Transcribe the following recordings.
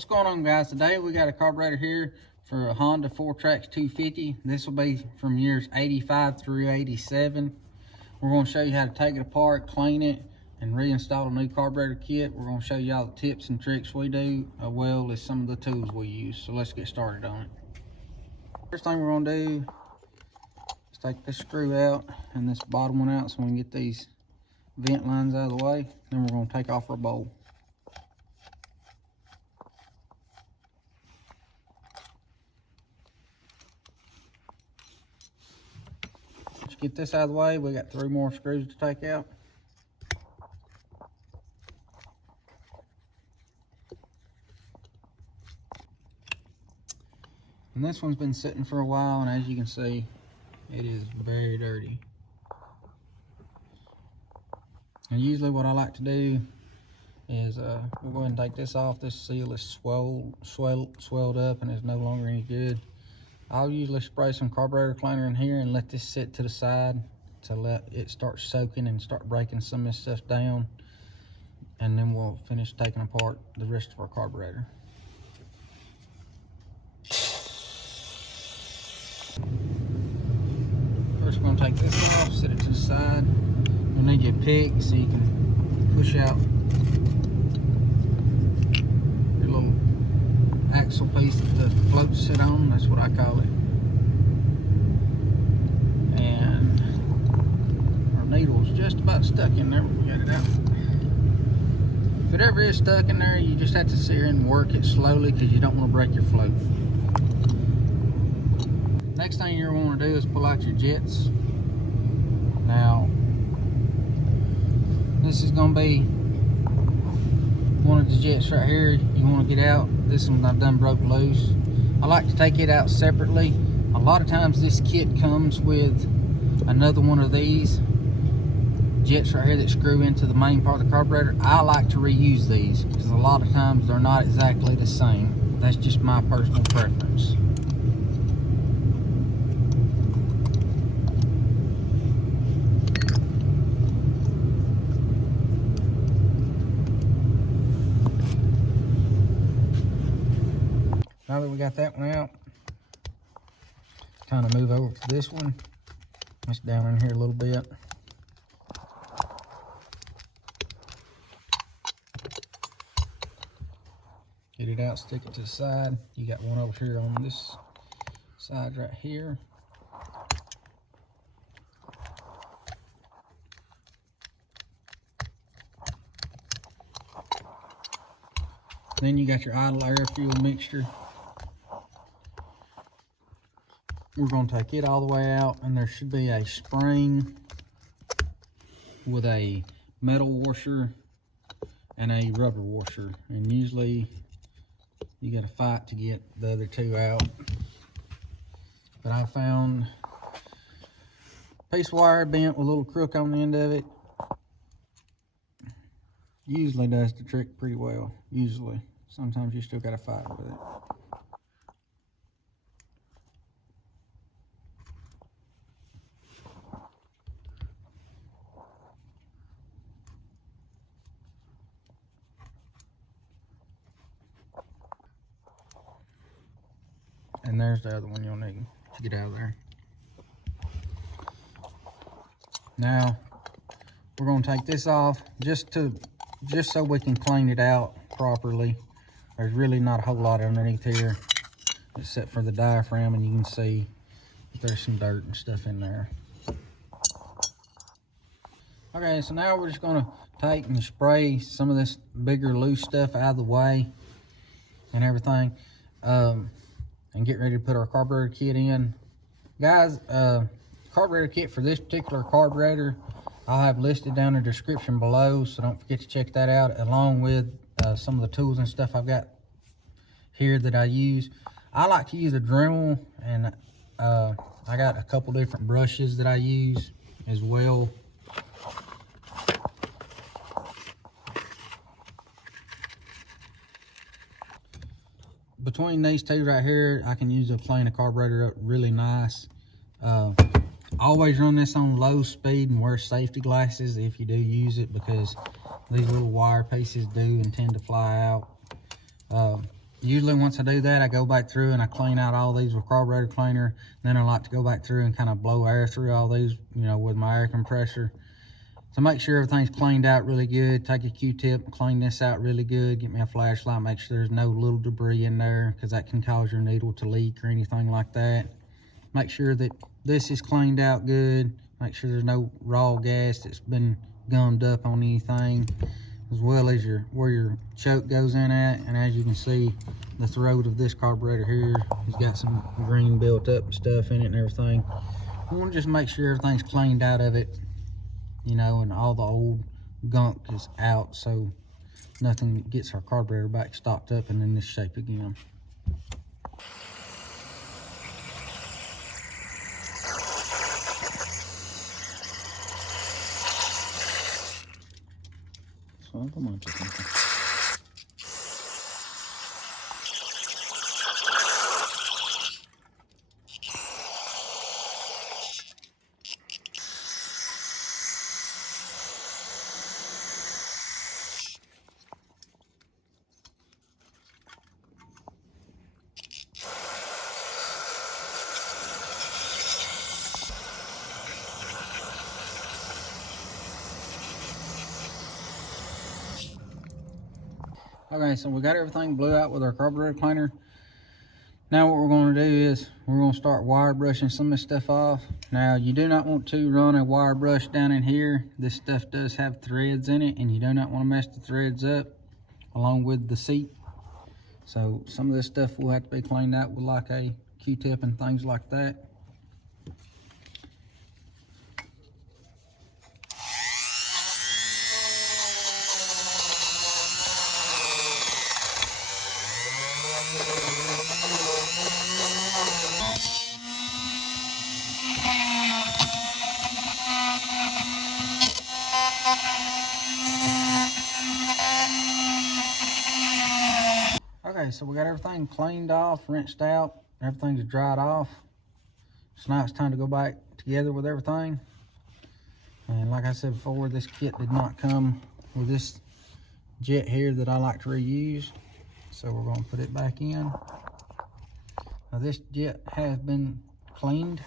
What's going on, guys? Today we got a carburetor here for a Honda Fourtrax 250. This will be from years 85 through 87. We're going to show you how to take it apart, clean it, and reinstall a new carburetor kit. We're going to show you all the tips and tricks we do, as well as some of the tools we use. So let's get started on it. First thing we're going to do is take this screw out and this bottom one out so we can get these vent lines out of the way. Then we're going to take off our bowl. Get this out of the way. We got 3 more screws to take out. And this one's been sitting for a while, and as you can see, it is very dirty. And usually what I like to do is we'll go ahead and take this off. This seal is swelled up and is no longer any good. I'll usually spray some carburetor cleaner in here and let this sit to the side to let it start soaking and start breaking some of this stuff down. And then we'll finish taking apart the rest of our carburetor. First we're going to take this off, set it to the side. You'll need your pick so you can push out your little axle piece that the floats sit on. That's what I call it. And our needle's just about stuck in there, but we got it out. If it ever is stuck in there, you just have to sit here and work it slowly because you don't want to break your float. Next thing you're going to want to do is pull out your jets. Now, this is going to be one of the jets right here. You want to get out. This one I've done broke loose. I like to take it out separately. A lot of times this kit comes with another one of these jets right here that screw into the main part of the carburetor. I like to reuse these because a lot of times they're not exactly the same. That's just my personal preference. Now that we got that one out, kind of move over to this one. It's down in here a little bit. Get it out, stick it to the side. You got one over here on this side right here. Then you got your idle air fuel mixture. We're going to take it all the way out, and there should be a spring with a metal washer and a rubber washer. And usually you got to fight to get the other 2 out. But I found a piece of wire bent with a little crook on the end of it. Usually does the trick pretty well. Usually. Sometimes you still got to fight with it. And there's the other one you'll need to get out of there. Now we're going to take this off just so we can clean it out properly. There's really not a whole lot underneath here except for the diaphragm, and you can see there's some dirt and stuff in there. Okay, so now we're just going to take and spray some of this bigger loose stuff out of the way and everything, and get ready to put our carburetor kit in. Guys, carburetor kit for this particular carburetor I'll have listed down in the description below, so don't forget to check that out, along with some of the tools and stuff I've got here that I use. I like to use a Dremel, and I got a couple different brushes that I use as well. Between these 2 right here, I can use to clean a carburetor up really nice. Always run this on low speed and wear safety glasses if you do use it, because these little wire pieces do and tend to fly out. usually once I do that, I go back through and I clean out all these with carburetor cleaner. Then I like to go back through and kind of blow air through all these, you know, with my air compressor. So make sure everything's cleaned out really good. Take a Q-tip, clean this out really good. Get me a flashlight, make sure there's no little debris in there, because that can cause your needle to leak or anything like that. Make sure that this is cleaned out good. Make sure there's no raw gas that's been gummed up on anything, as well as where your choke goes in at. And as you can see, the throat of this carburetor here has got some green built up stuff in it and everything. I want to just make sure everything's cleaned out of it, you know, and all the old gunk is out, so nothing gets our carburetor back stocked up and in this shape again. Okay, so we got everything blew out with our carburetor cleaner. Now what we're going to do is we're going to start wire brushing some of this stuff off. Now you do not want to run a wire brush down in here. This stuff does have threads in it, and you do not want to mess the threads up along with the seat. So some of this stuff will have to be cleaned out with like a Q-tip and things like that. Okay, so we got everything cleaned off, rinsed out, everything's dried off. So now it's time to go back together with everything. And like I said before, this kit did not come with this jet here that I like to reuse. So we're going to put it back in. Now this jet has been cleaned.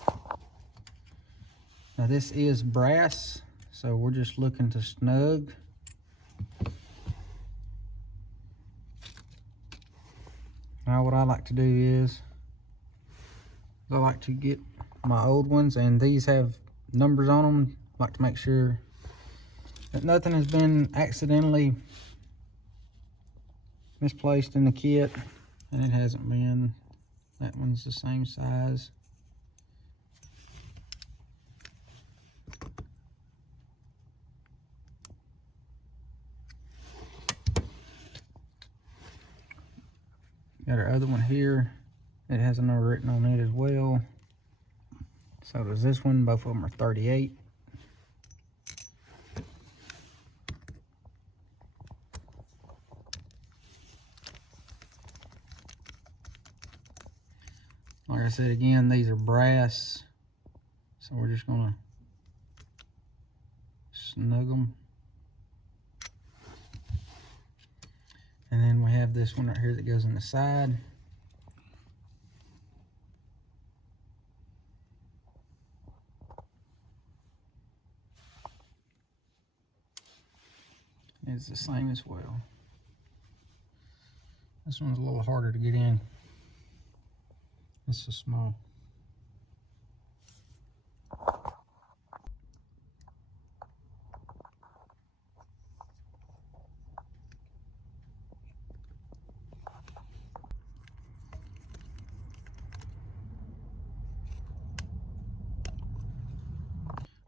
Now this is brass, so we're just looking to snug. Now what I like to do is, I like to get my old ones, and these have numbers on them. I like to make sure that nothing has been accidentally misplaced in the kit, and it hasn't been. That one's the same size. Got our other one here. It has a number written on it as well. So does this one. Both of them are 38. Like I said again, these are brass. So we're just gonna snug them. And then we have this one right here that goes in the side. It's the same as well. This one's a little harder to get in. It's so small.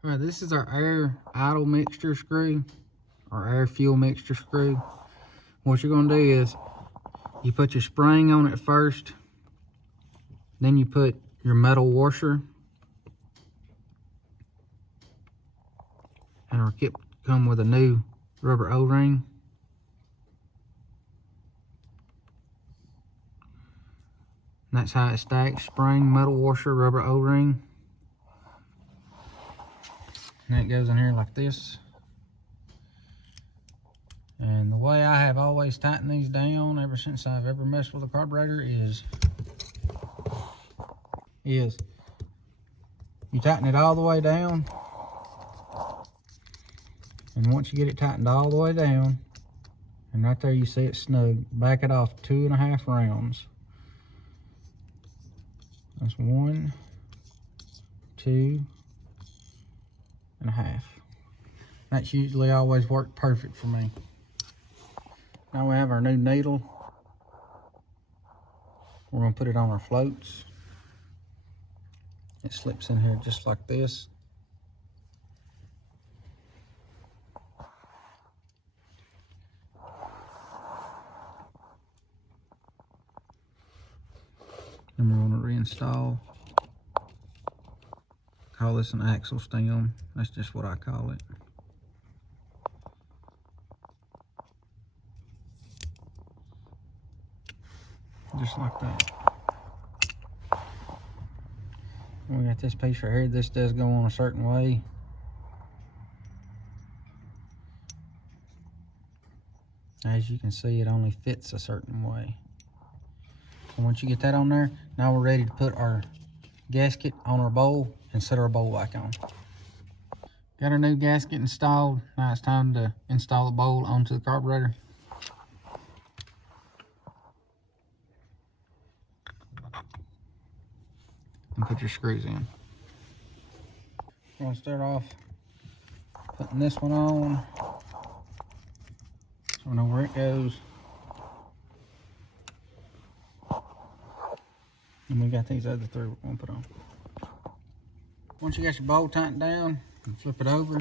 All right, this is our air idle mixture screw, or air fuel mixture screw. What you're gonna do is you put your spring on it first, then you put your metal washer, and our kit come with a new rubber O-ring. And that's how it stacks: spring, metal washer, rubber O-ring. And it goes in here like this. And the way I have always tightened these down ever since I've ever messed with a carburetor is you tighten it all the way down. And once you get it tightened all the way down, and right there you see it snug, back it off 2.5 rounds. That's 1, 2.5. That's usually always worked perfect for me. Now we have our new needle. We're gonna put it on our floats. It slips in here just like this. And we're gonna reinstall. Call this an axle stem. That's just what I call it. Just like that. We got this piece right here. This does go on a certain way. As you can see, it only fits a certain way. And once you get that on there, now we're ready to put our gasket on our bowl and set our bowl back on. Got our new gasket installed. Now it's time to install the bowl onto the carburetor. And put your screws in. We're gonna start off putting this one on, so we know where it goes. And we got these other 3 we're gonna put on. Once you got your bowl tightened down, you flip it over.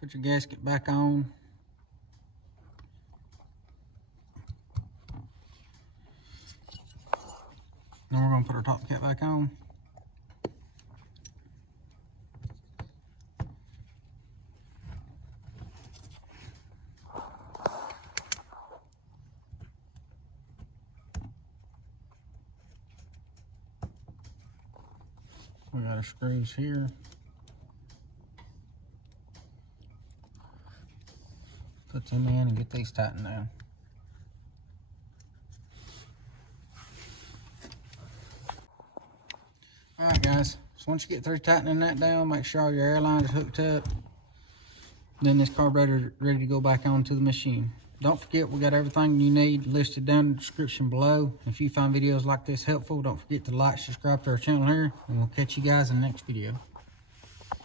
Put your gasket back on. Then we're gonna put our top cap back on. We got our screws here. Put them in and get these tightened down. Alright guys, so once you get through tightening that down, make sure all your air lines are hooked up. Then this carburetor is ready to go back onto the machine. Don't forget, we got everything you need listed down in the description below. If you find videos like this helpful, don't forget to like, subscribe to our channel here, and we'll catch you guys in the next video.